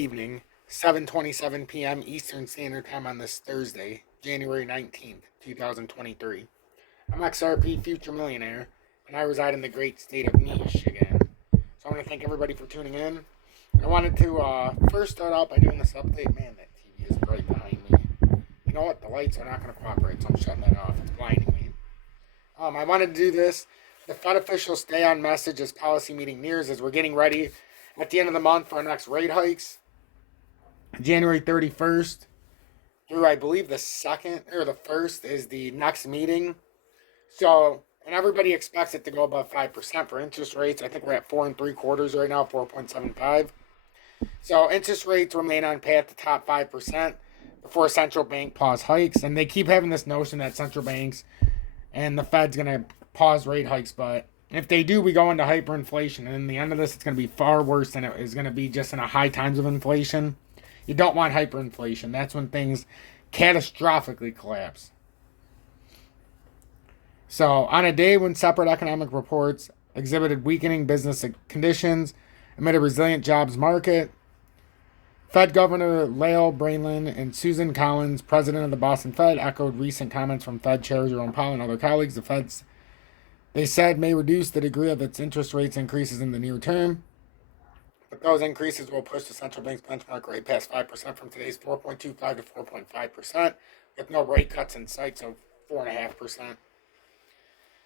evening, 7:27 p.m. Eastern Standard Time on this Thursday, January 19th, 2023. I'm XRP Future Millionaire, and I reside in the great state of Michigan. So I want to thank everybody for tuning in. I wanted to first start out by doing this update. Man, that TV is bright behind me. You know what? The lights are not going to cooperate, so I'm shutting that off. It's blinding me. I wanted to do this. The Fed officials stay on message as policy meeting nears, as we're getting ready at the end of the month for our next rate hikes. January 31st through, I believe, the 2nd or the 1st is the next meeting. So, and everybody expects it to go above 5% for interest rates. I think we're at 4 3/4 right now, 4.75. So interest rates remain on path to top 5% before central bank pause hikes. And they keep having this notion that central banks and the Fed's going to pause rate hikes. But if they do, we go into hyperinflation. And in the end of this, it's going to be far worse than it is going to be just in a high times of inflation. You don't want hyperinflation. That's when things catastrophically collapse. So on a day when separate economic reports exhibited weakening business conditions amid a resilient jobs market, Fed Governor Lael Brainland and Susan Collins, president of the Boston Fed, echoed recent comments from Fed Chair Jerome Powell and other colleagues. The Fed's, they said, may reduce the degree of its interest rates increases in the near term, but those increases will push the central bank's benchmark rate past 5% from today's 4.25 to 4.5%, with no rate cuts in sight, so 4.5%.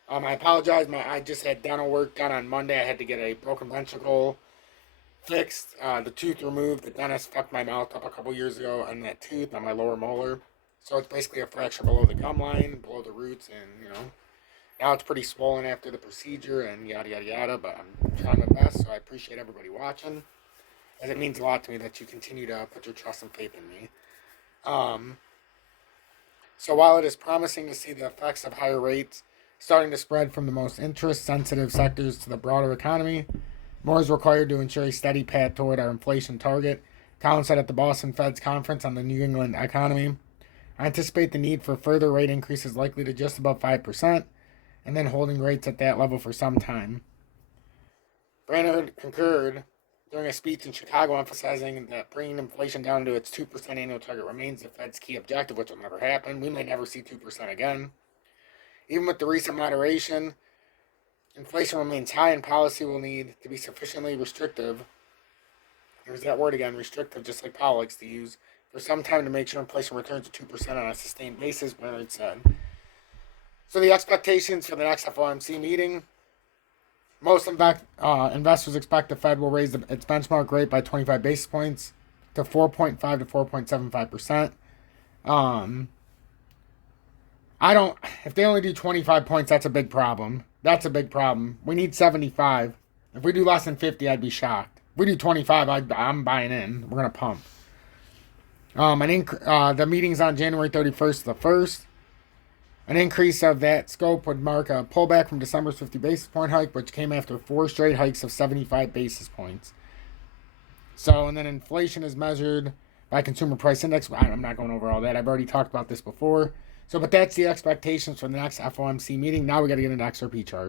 I apologize. I just had dental work done on Monday. I had to get a broken ventricle fixed, the tooth removed. The dentist fucked my mouth up a couple years ago on that tooth on my lower molar. So it's basically a fracture below the gum line, below the roots, and now it's pretty swollen after the procedure and yada yada yada. But I'm trying my best, so I appreciate everybody watching, as it means a lot to me that you continue to put your trust and faith in me. So while it is promising to see the effects of higher rates starting to spread from the most interest-sensitive sectors to the broader economy, more is required to ensure a steady path toward our inflation target. Collins said at the Boston Fed's conference on the New England economy, I anticipate the need for further rate increases likely to just above 5%, and then holding rates at that level for some time. Brainerd concurred during a speech in Chicago, emphasizing that bringing inflation down to its 2% annual target remains the Fed's key objective, which will never happen. We may never see 2% again. Even with the recent moderation, inflation remains high, and policy will need to be sufficiently restrictive. There's that word again, restrictive, just like Powell likes to use, for some time to make sure inflation returns to 2% on a sustained basis, Brainerd said. So the expectations for the next FOMC meeting, most investors expect the Fed will raise its benchmark rate by 25 basis points to 4.5 to 4.75%. If they only do 25 points, that's a big problem. That's a big problem. We need 75. If we do less than 50, I'd be shocked. If we do 25, I'm buying in. We're going to pump. The meeting's on January 31st to the 1st. An increase of that scope would mark a pullback from December's 50 basis point hike, which came after 4 straight hikes of 75 basis points. So, and then inflation is measured by Consumer Price Index. I'm not going over all that. I've already talked about this before. So, but that's the expectations for the next FOMC meeting. Now we got to get into XRP chart.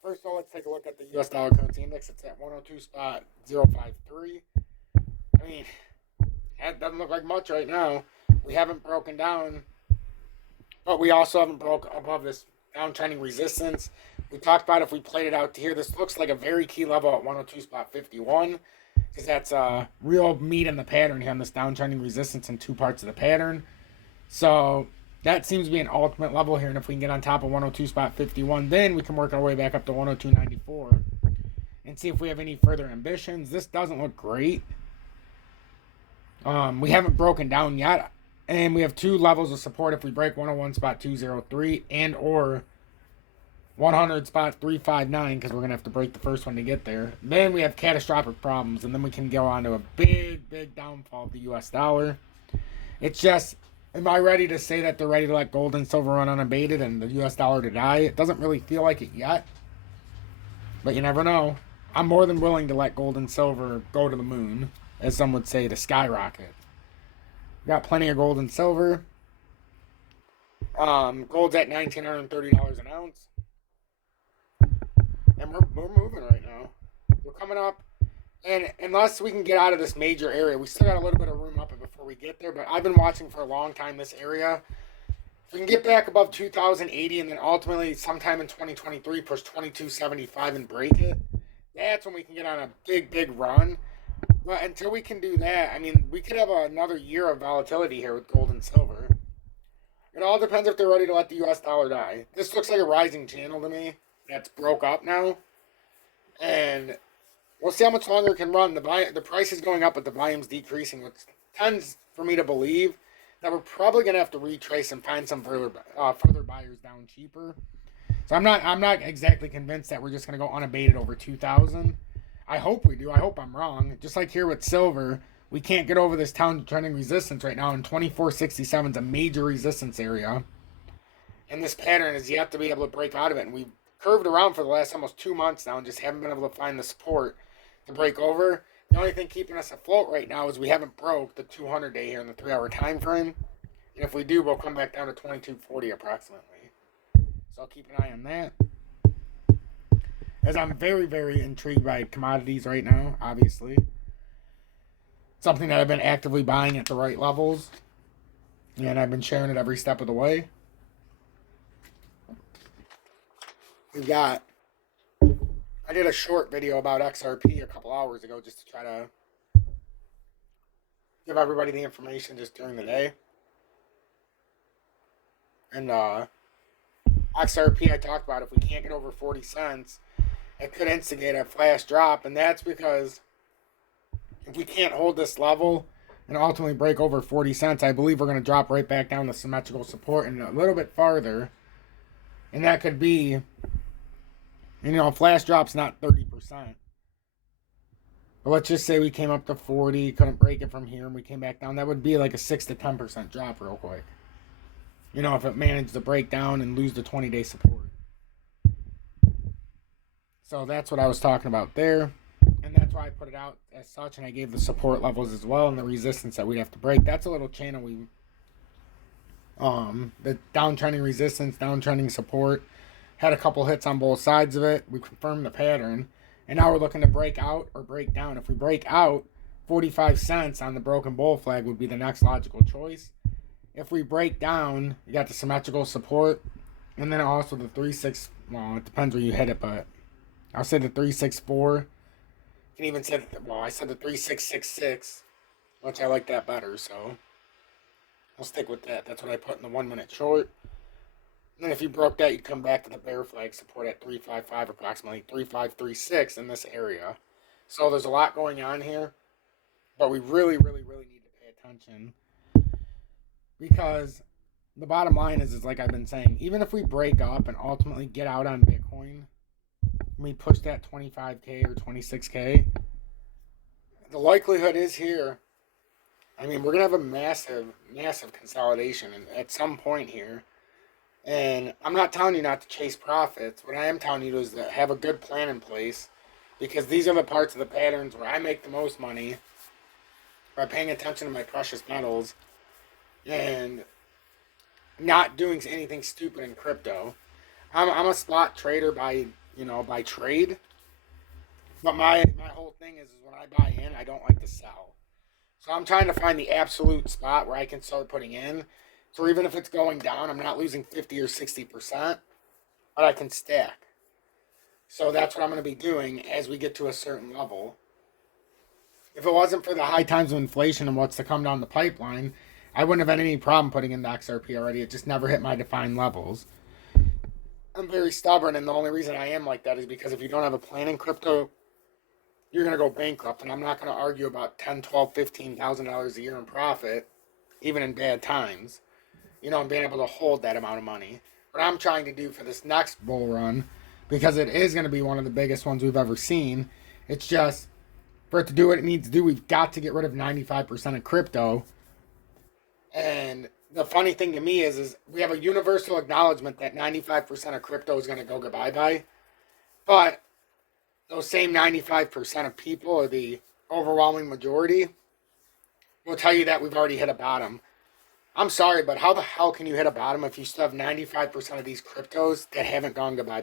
First of all, let's take a look at the U.S. dollar currency index. It's at 102.053. I mean, that doesn't look like much right now. We haven't broken down, but we also haven't broke above this downtrending resistance. We talked about if we played it out to here. This looks like a very key level at 102.51, because that's real meat in the pattern here on this downtrending resistance in two parts of the pattern. So that seems to be an ultimate level here, and if we can get on top of 102.51, then we can work our way back up to 102.94 and see if we have any further ambitions. This doesn't look great. We haven't broken down yet, and we have two levels of support if we break 101.203 and or 100.359, because we're going to have to break the first one to get there. Then we have catastrophic problems, and then we can go on to a big downfall of the U.S. dollar. It's just, am I ready to say that they're ready to let gold and silver run unabated and the U.S. dollar to die? It doesn't really feel like it yet, but you never know. I'm more than willing to let gold and silver go to the moon, as some would say, to skyrocket. Got plenty of gold and silver. Gold's at $1,930 an ounce. And we're moving right now. We're coming up And unless we can get out of this major area, we still got a little bit of room up it before we get there. But I've been watching for a long time this area. If we can get back above 2080 and then ultimately sometime in 2023 push 2275 and break it, that's when we can get on a big, big run. But until we can do that, I mean, we could have another year of volatility here with gold and silver. It all depends if they're ready to let the US dollar die. This looks like a rising channel to me that's broke up now. And we'll see how much longer it can run. The price is going up, but the volume's decreasing, which tends for me to believe that we're probably going to have to retrace and find some further buyers down cheaper. So I'm not exactly convinced that we're just going to go unabated over 2,000. I hope we do. I hope I'm wrong. Just like here with silver, we can't get over this downtrending resistance right now, and 2467 is a major resistance area. And this pattern is yet to be able to break out of it. And we've curved around for the last almost 2 months now and just haven't been able to find the support to break over. The only thing keeping us afloat right now is we haven't broke the 200-day here in the 3-hour time frame. And if we do, we'll come back down to 2240 approximately. So I'll keep an eye on that. As I'm very, very intrigued by commodities right now, obviously. Something that I've been actively buying at the right levels. And I've been sharing it every step of the way. We've got... I did a short video about XRP a couple hours ago just to try to give everybody the information just during the day. And XRP, I talked about, if we can't get over 40 cents, it could instigate a flash drop. And that's because if we can't hold this level and ultimately break over 40 cents, I believe we're going to drop right back down to symmetrical support and a little bit farther. And that could be... You know, flash drop's not 30%. But let's just say we came up to 40, couldn't break it from here, and we came back down. That would be like a 6 to 10% drop real quick. You know, if it managed to break down and lose the 20-day support. So that's what I was talking about there. And that's why I put it out as such, and I gave the support levels as well and the resistance that we'd have to break. That's a little channel we... the downtrending resistance, downtrending support. Had a couple hits on both sides of it. We confirmed the pattern. And now we're looking to break out or break down. If we break out, 45 cents on the broken bull flag would be the next logical choice. If we break down, you got the symmetrical support. And then also the 3-6. Well, it depends where you hit it, but I'll say the 364. You can even say, I said the 3666, which I like that better. So I'll stick with that. That's what I put in the 1 minute short. And then if you broke that, you'd come back to the bear flag support at 355, approximately 3536 in this area. So there's a lot going on here, but we really, really, really need to pay attention, because the bottom line is like I've been saying, even if we break up and ultimately get out on Bitcoin, and we push that 25K or 26K, the likelihood is here, I mean, we're going to have a massive, massive consolidation at some point here. And I'm not telling you not to chase profits. What I am telling you is to have a good plan in place, because these are the parts of the patterns where I make the most money by paying attention to my precious metals and not doing anything stupid in crypto. I'm a spot trader by trade. But my whole thing is when I buy in, I don't like to sell. So I'm trying to find the absolute spot where I can start putting in. So even if it's going down, I'm not losing 50 or 60%, but I can stack. So that's what I'm going to be doing as we get to a certain level. If it wasn't for the high times of inflation and what's to come down the pipeline, I wouldn't have had any problem putting in the XRP already. It just never hit my defined levels. I'm very stubborn, and the only reason I am like that is because if you don't have a plan in crypto, you're going to go bankrupt. And I'm not going to argue about $10,000, $12,000, $15,000 a year in profit, even in bad times. You know, and being able to hold that amount of money. What I'm trying to do for this next bull run, because it is going to be one of the biggest ones we've ever seen, it's just, for it to do what it needs to do, we've got to get rid of 95% of crypto. And the funny thing to me is we have a universal acknowledgement that 95% of crypto is going to go goodbye. But those same 95% of people, or the overwhelming majority, will tell you that we've already hit a bottom. I'm sorry, but how the hell can you hit a bottom if you still have 95% of these cryptos that haven't gone goodbye?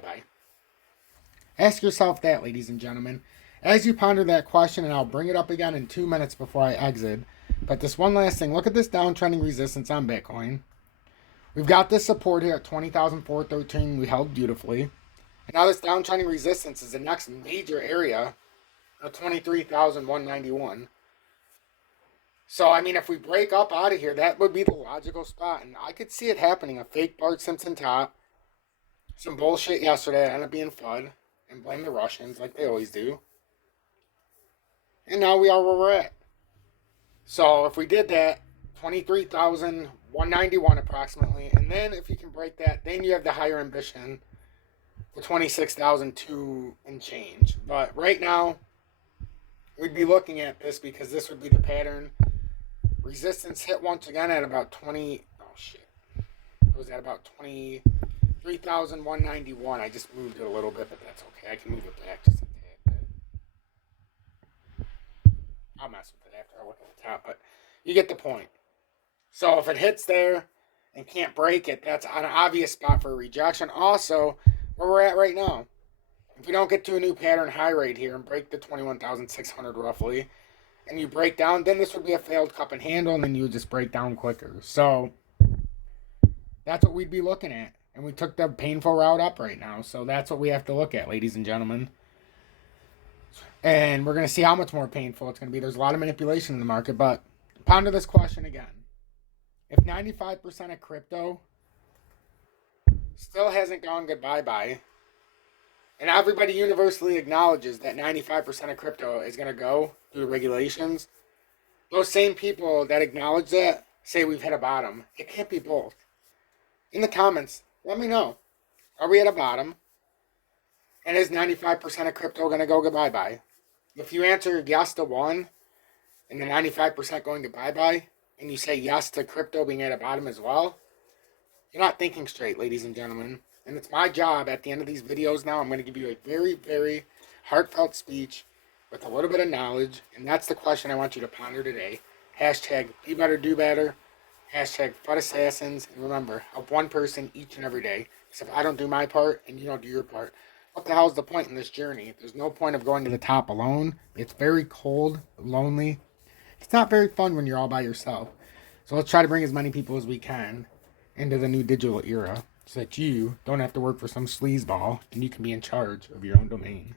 Ask yourself that, ladies and gentlemen. As you ponder that question, and I'll bring it up again in 2 minutes before I exit, but this one last thing, look at this downtrending resistance on Bitcoin. We've got this support here at 20,413 we held beautifully. And now this downtrending resistance is the next major area of 23,191. So, I mean, if we break up out of here, that would be the logical spot. And I could see it happening. A fake Bart Simpson top. Some bullshit yesterday ended up being FUD. And blame the Russians like they always do. And now we are where we're at. So, if we did that, 23,191 approximately. And then if you can break that, then you have the higher ambition. The 26,002 and change. But right now, we'd be looking at this because this would be the pattern. Resistance hit once again at about 20. Oh shit. It was at about 23,191. I just moved it a little bit, but that's okay. I can move it back just a tad bit. I'll mess with it after I look at the top, but you get the point. So if it hits there and can't break it, that's an obvious spot for a rejection. Also, where we're at right now. If we don't get to a new pattern high rate here and break the 21,600 roughly, and you break down, then this would be a failed cup and handle, and then you would just break down quicker. So that's what we'd be looking at. And we took the painful route up right now. So that's what we have to look at, ladies and gentlemen. And we're going to see how much more painful it's going to be. There's a lot of manipulation in the market, but ponder this question again. If 95% of crypto still hasn't gone goodbye-bye, and everybody universally acknowledges that 95% of crypto is going to go through the regulations, those same people that acknowledge that say we've hit a bottom. It can't be both. In the comments, let me know. Are we at a bottom? And is 95% of crypto going to go goodbye-bye? If you answer yes to one, and the 95% going to bye-bye, and you say yes to crypto being at a bottom as well, you're not thinking straight, ladies and gentlemen. And it's my job at the end of these videos now. I'm going to give you a very, very heartfelt speech with a little bit of knowledge. And that's the question I want you to ponder today. Hashtag be better, do better. Hashtag FUD assassins. And remember, help one person each and every day. Because if I don't do my part and you don't do your part, what the hell is the point in this journey? There's no point of going to the top alone. It's very cold, lonely. It's not very fun when you're all by yourself. So let's try to bring as many people as we can into the new digital era, so that you don't have to work for some sleazeball and you can be in charge of your own domain.